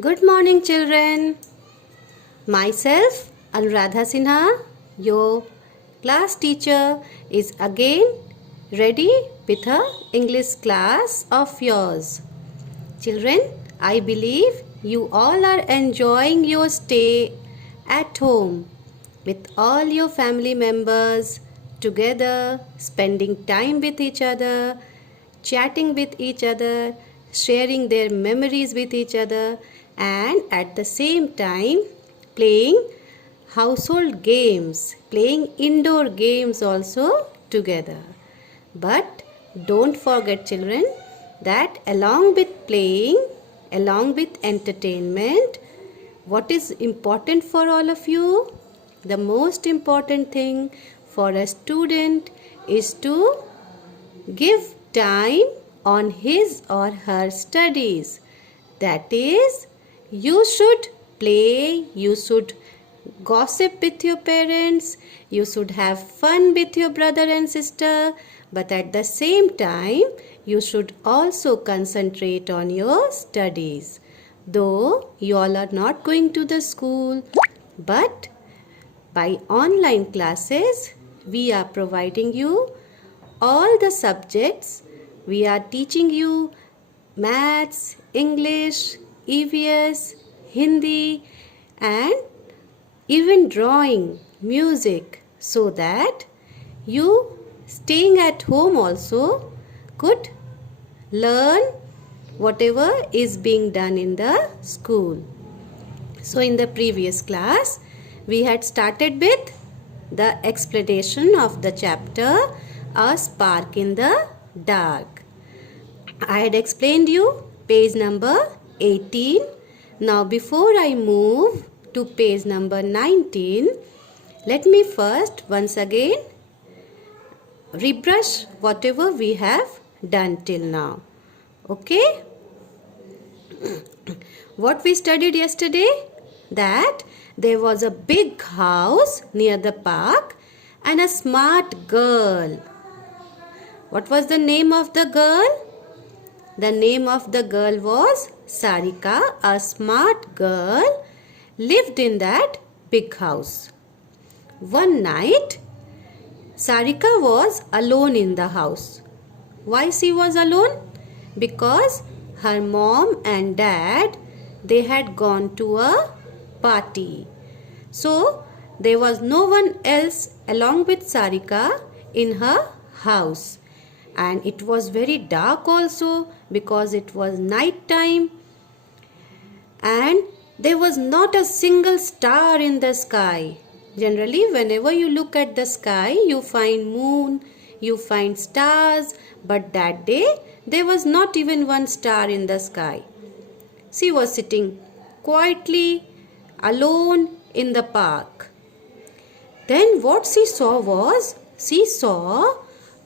Good morning, children. Myself, Anuradha Sinha, your class teacher, is again ready with her English class of yours. Children, I believe you all are enjoying your stay at home with all your family members together, spending time with each other, chatting with each other, sharing their memories with each other, and at the same time playing household games, playing indoor games also together. But don't forget, children, that along with playing, along with entertainment, what is important for all of you? The most important thing for a student is to give time on his or her studies. That is, you should play, you should gossip with your parents, you should have fun with your brother and sister, but at the same time, you should also concentrate on your studies. Though you all are not going to the school, but by online classes, we are providing you all the subjects. We are teaching you maths, English, EVS, Hindi, and even drawing, music, so that you staying at home also could learn whatever is being done in the school. So in the previous class, we had started with the explanation of the chapter A Spark in the Dark. I had explained you page number 18. Now before I move to page number 19, let me first once again rebrush whatever we have done till now. Okay? What we studied yesterday? That there was a big house near the park and a smart girl. What was the name of the girl? The name of the girl was Sarika. A smart girl lived in that big house. One night, Sarika was alone in the house. Why she was alone? Because her mom and dad, they had gone to a party. So there was no one else along with Sarika in her house. And it was very dark also because it was night time. And there was not a single star in the sky. Generally, whenever you look at the sky, you find moon, you find stars. But that day, there was not even one star in the sky. She was sitting quietly, alone in the park. Then what she saw was, she saw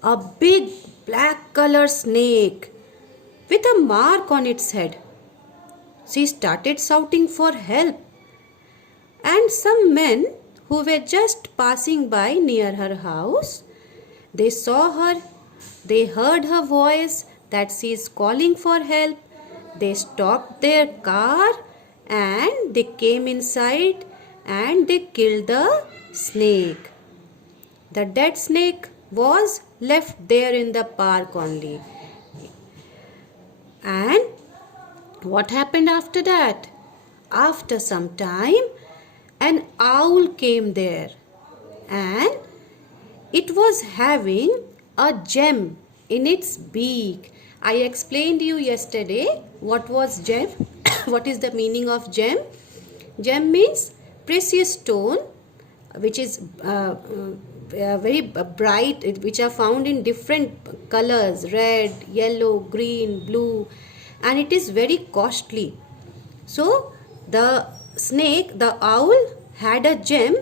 a big black color snake with a mark on its head. She started shouting for help, and some men who were just passing by near her house, they saw her, they heard her voice that she is calling for help. They stopped their car and they came inside and they killed the snake. The dead snake was left there in the park only. And what happened after that? After some time, an owl came there and it was having a gem in its beak. I explained you yesterday what was gem. What is the meaning of gem? Gem means precious stone, which is very bright, which are found in different colors, red, yellow, green, blue, and it is very costly. So the snake, the owl, had a gem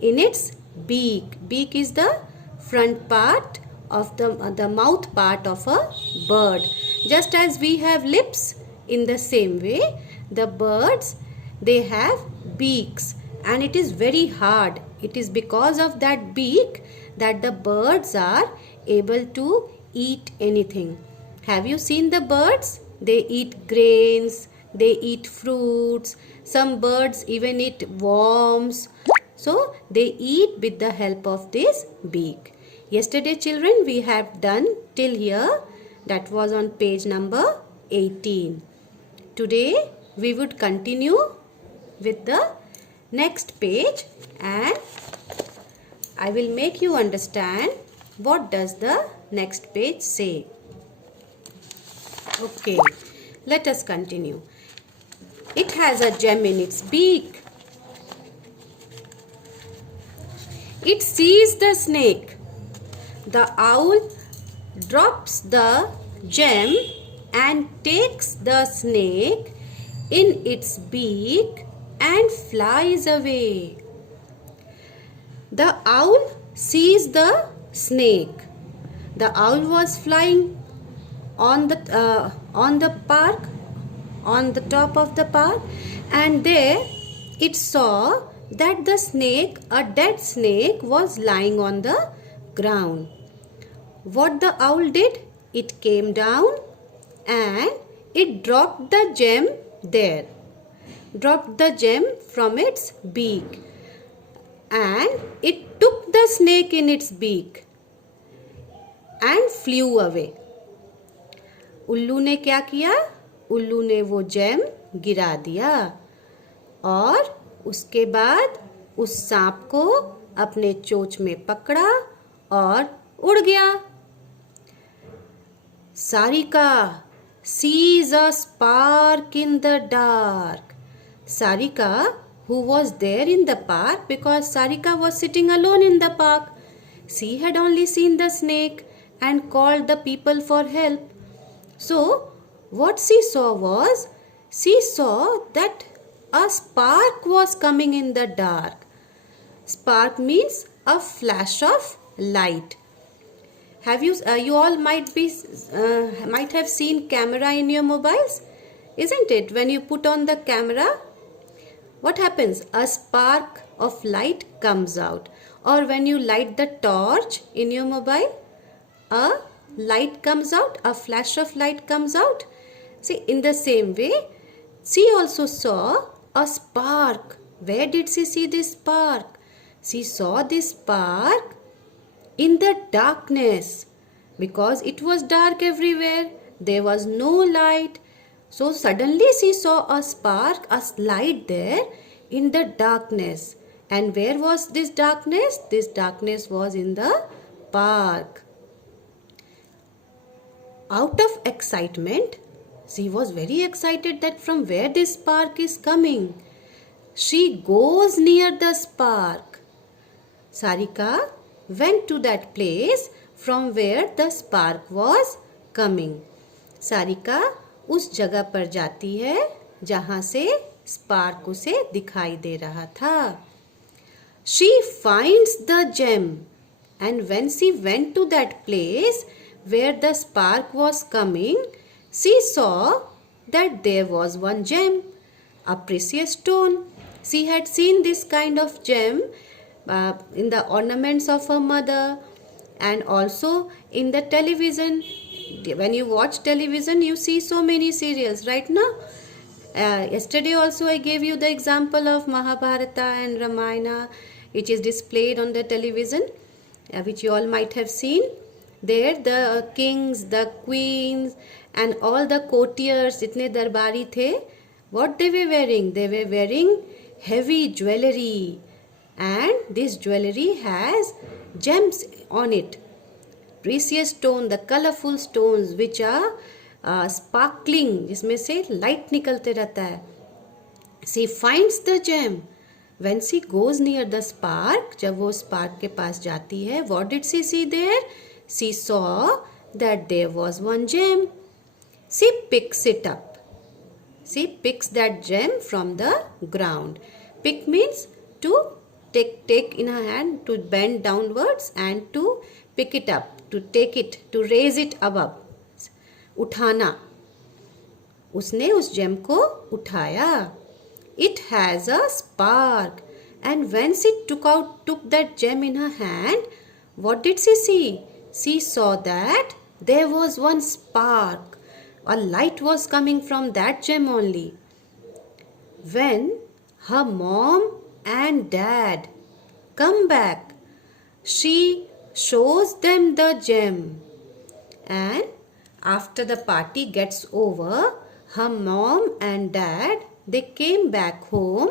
in its beak. Beak is the front part of the mouth part of a bird. Just as we have lips, in the same way, the birds, they have beaks, and it is very hard. It is because of that beak that the birds are able to eat anything. Have you seen the birds? They eat grains, they eat fruits. Some birds even eat worms. So they eat with the help of this beak. Yesterday children we have done till here. That was on page number 18. Today we would continue with the next page and I will make you understand what does the next page say. Okay, let us continue. It has a gem in its beak. It sees the snake. The owl drops the gem and takes the snake in its beak and flies away. The owl sees the snake. The owl was flying on the park, on the top of the park, and there it saw that the snake, a dead snake, was lying on the ground. What the owl did? It came down and it dropped the gem there. Dropped the gem from its beak. And it took the snake in its beak and flew away. उल्लू ने क्या किया? उल्लू ने वो GeM गिरा दिया और उसके बाद उस सांप को अपने चोंच में पकड़ा और उड़ गया. Sarika sees a spark in the dark. Sarika, who was there in the park, because Sarika was sitting alone in the park, she had only seen the snake and called the people for help. So, what she saw was, she saw that a spark was coming in the dark. Spark means a flash of light. Have you all might have seen camera in your mobiles, isn't it? When you put on the camera, what happens? A spark of light comes out. Or when you light the torch in your mobile, a light comes out, a flash of light comes out. See, in the same way, she also saw a spark. Where did she see this spark? She saw this spark in the darkness, because it was dark everywhere. There was no light. So suddenly she saw a spark, a light there in the darkness. And where was this darkness? This darkness was in the park. Out of excitement, she was very excited that from where this spark is coming. She goes near the spark. Sarika went to that place from where the spark was coming. Sarika उस जगह पर जाती है जहाँ से spark उसे दिखाई दे रहा था. She finds the gem, and when she went to that place where the spark was coming, she saw that there was one gem, a precious stone. She had seen this kind of gem in the ornaments of her mother and also in the television. When you watch television, you see so many serials, right now. Yesterday also I gave you the example of Mahabharata and Ramayana, which is displayed on the television, which you all might have seen. There the kings, the queens and all the courtiers, jitne darbari the, what they were wearing? They were wearing heavy jewelry, and this jewelry has gems on it. Precious stone, the colorful stones which are sparkling, जिसमें से light निकलते रहता है. She finds the gem. When she goes near the spark, जब वो spark के पास जाती है, what did she see there? She saw that there was one gem. She picks it up. She picks that gem from the ground. Pick means to take in her hand, to bend downwards and to pick it up, to take it, to raise it above. उठाना. उसने उस GeM को उठाया. It has a spark, and when she took that gem in her hand, what did she see? She saw that there was one spark. A light was coming from that gem only. When her mom and dad come back, she shows them the gem. And after the party gets over, her mom and dad, they came back home.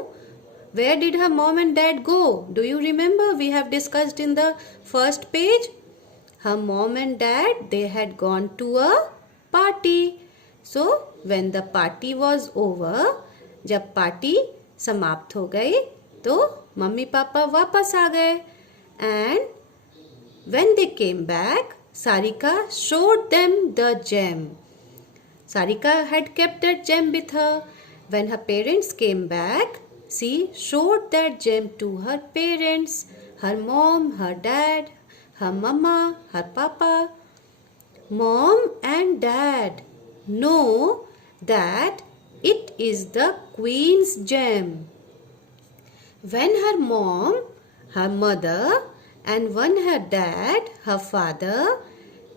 Where did her mom and dad go? Do you remember? We have discussed in the first page. Her mom and dad, they had gone to a party. So when the party was over, जब party समाप्त हो गई तो mummy papa वापस आ गए. And when they came back, Sarika showed them the gem. Sarika had kept that gem with her. When her parents came back, she showed that gem to her parents, her mom, her dad, her mama, her papa. Mom and dad know that it is the queen's gem. When her mom, her mother, and when her dad, her father,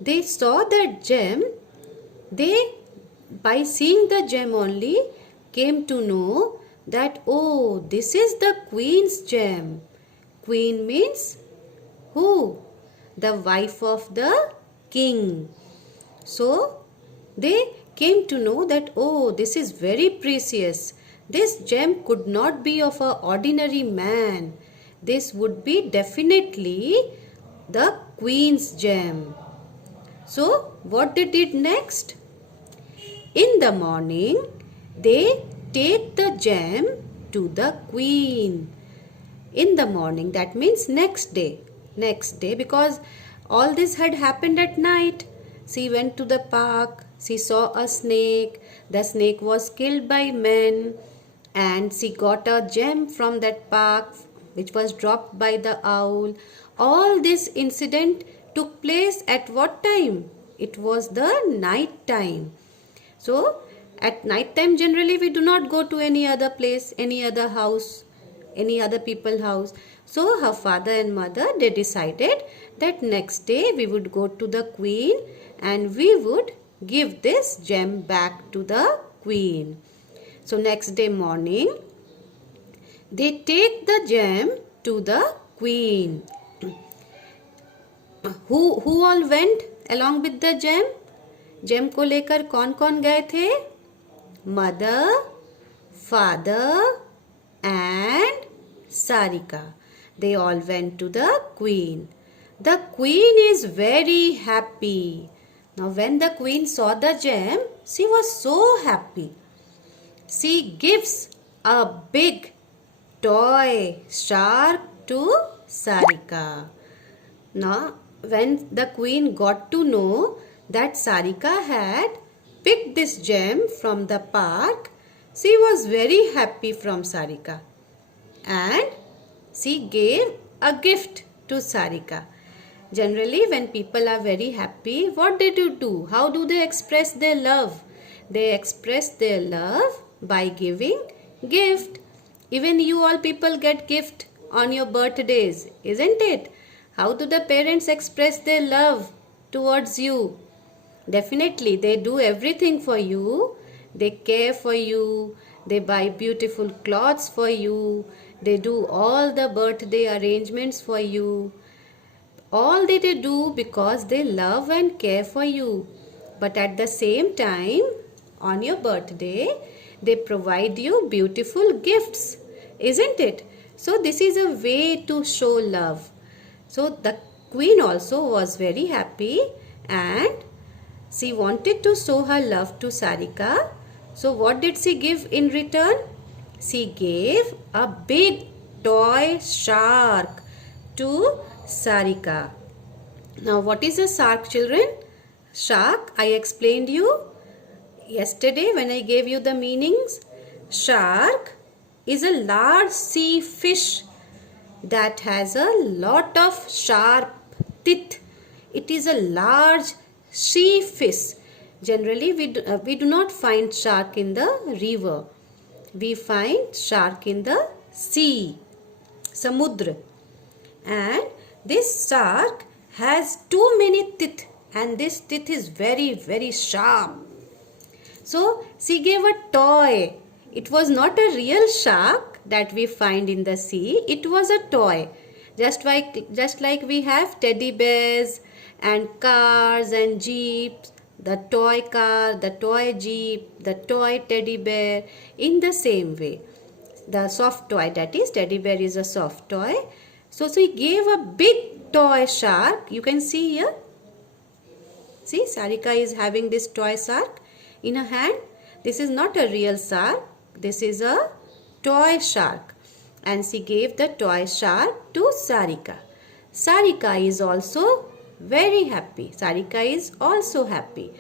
they saw that gem, they, by seeing the gem only, came to know that, oh, this is the queen's gem. Queen means who? The wife of the king. So they came to know that, oh, this is very precious. This gem could not be of an ordinary man. This would be definitely the queen's gem. So what they did next? In the morning, they take the gem to the queen. In the morning, that means next day. Next day, because all this had happened at night. She went to the park. She saw a snake. The snake was killed by men. And she got a gem from that park, which was dropped by the owl. All this incident took place at what time? It was the night time. So at night time generally we do not go to any other place, any other house, any other people's house. So her father and mother, they decided that next day we would go to the queen and we would give this gem back to the queen. So next day morning, they take the gem to the queen. Who all went along with the gem? Gem को लेकर कौन कौन गए थे? Mother, father and Sarika. They all went to the queen. The queen is very happy. Now when the queen saw the gem, she was so happy. She gives a big toy shark to Sarika. Now when the queen got to know that Sarika had picked this gem from the park, she was very happy from Sarika and she gave a gift to Sarika. Generally, when people are very happy, what they do? How do they express their love? They express their love by giving gift. Even you all people get gift on your birthdays, isn't it? How do the parents express their love towards you? Definitely, they do everything for you. They care for you. They buy beautiful clothes for you. They do all the birthday arrangements for you. All they do because they love and care for you. But at the same time, on your birthday, they provide you beautiful gifts, isn't it? So this is a way to show love. So the queen also was very happy and she wanted to show her love to Sarika. So what did she give in return? She gave a big toy shark to Sarika. Now what is a shark, children? Shark, I explained you yesterday when I gave you the meanings. Shark is a large sea fish that has a lot of sharp teeth. It is a large sea fish. Generally, we do not find shark in the river. We find shark in the sea, samudra. And this shark has too many teeth and this teeth is very, very sharp. So she gave a toy. It was not a real shark that we find in the sea. It was a toy. Just like we have teddy bears and cars and jeeps, the toy car, the toy jeep, the toy teddy bear, in the same way. The soft toy, that is, teddy bear is a soft toy. So he gave a big toy shark. You can see here. See, Sarika is having this toy shark in her hand. This is not a real shark. This is a toy shark. And she gave the toy shark to Sarika. Sarika is also very happy. Sarika is also happy.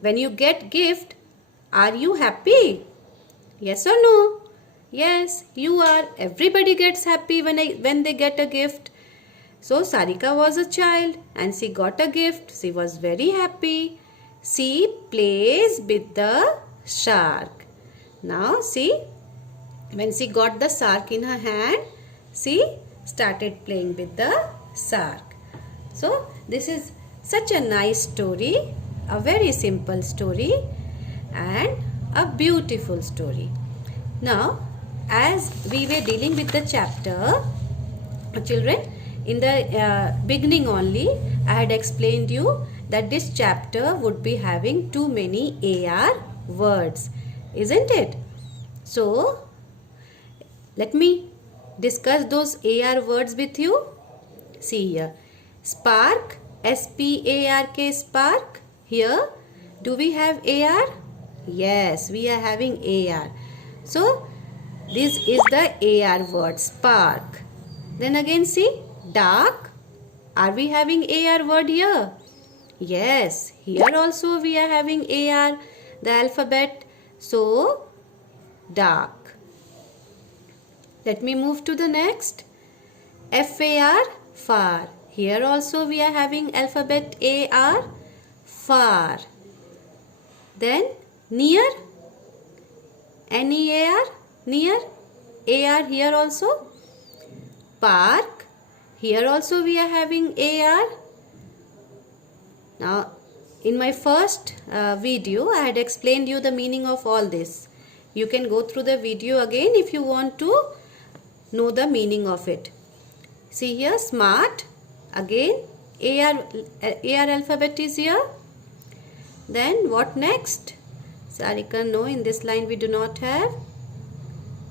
When you get gift, are you happy? Yes or no? Yes, you are. Everybody gets happy when they get a gift. So Sarika was a child and she got a gift. She was very happy. She plays with the shark. Now see, when she got the shark in her hand, she started playing with the shark. So this is such a nice story, a very simple story and a beautiful story. Now, as we were dealing with the chapter, children, in the beginning only, I had explained you that this chapter would be having too many AR words, isn't it? So, let me discuss those AR words with you. See here, spark, S-P-A-R-K, spark. Here, do we have AR? Yes, we are having AR. So, this is the AR word, spark. Then again see, dark. Are we having AR word here? Yes, here also we are having AR, the alphabet. So, dark. Let me move to the next. F-A-R, far. Here also we are having alphabet AR, far. Then near, N-E-A-R, near. AR here also. Park. Here also we are having AR. Now, in my first video, I had explained you the meaning of all this. You can go through the video again if you want to know the meaning of it. See here, smart. Again, AR alphabet is here. Then what next? Sarika, no, in this line we do not have.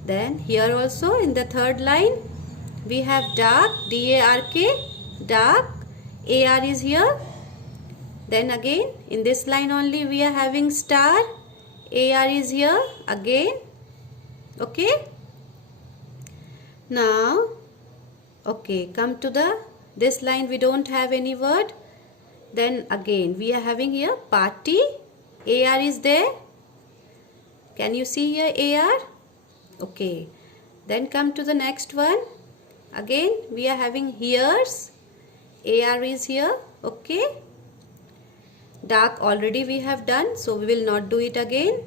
Then here also in the third line we have dark, D-A-R-K, dark, AR is here. Then again in this line only we are having star, AR is here again. Okay. Now, okay, come to this line we don't have any word. Then again we are having here party, AR is there. Can you see here AR? Okay. Then come to the next one. Again we are having here's, AR is here. Okay. Dark already we have done, so we will not do it again.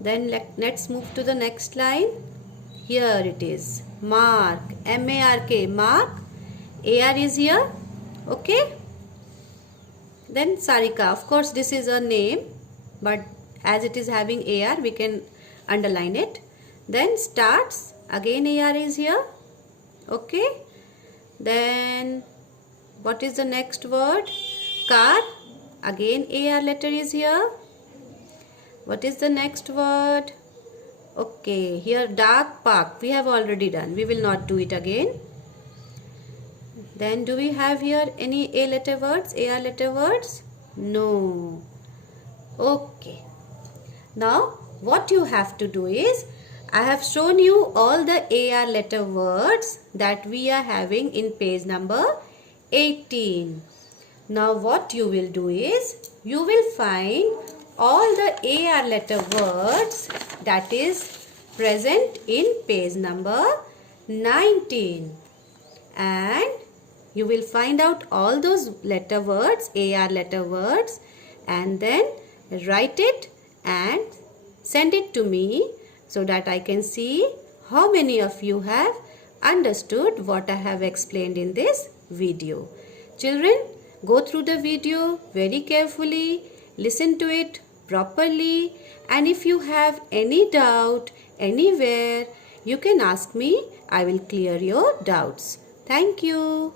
Then let's move to the next line. Here it is, mark, M-A-R-K, mark, AR is here. Okay. Then Sarika, of course this is a name, but as it is having AR we can underline it. Then starts, again AR is here. Okay. Then what is the next word? Car, again AR letter is here. What is the next word? Okay, here dark, park, we have already done, we will not do it again. Then do we have here any A letter words, AR letter words? No. Okay. Now what you have to do is, I have shown you all the AR letter words that we are having in page number 18. Now what you will do is, you will find all the AR letter words that is present in page number 19. And you will find out all those letter words, AR letter words, and then write it and send it to me so that I can see how many of you have understood what I have explained in this video. Children, go through the video very carefully, listen to it properly, and if you have any doubt anywhere, you can ask me. I will clear your doubts. Thank you.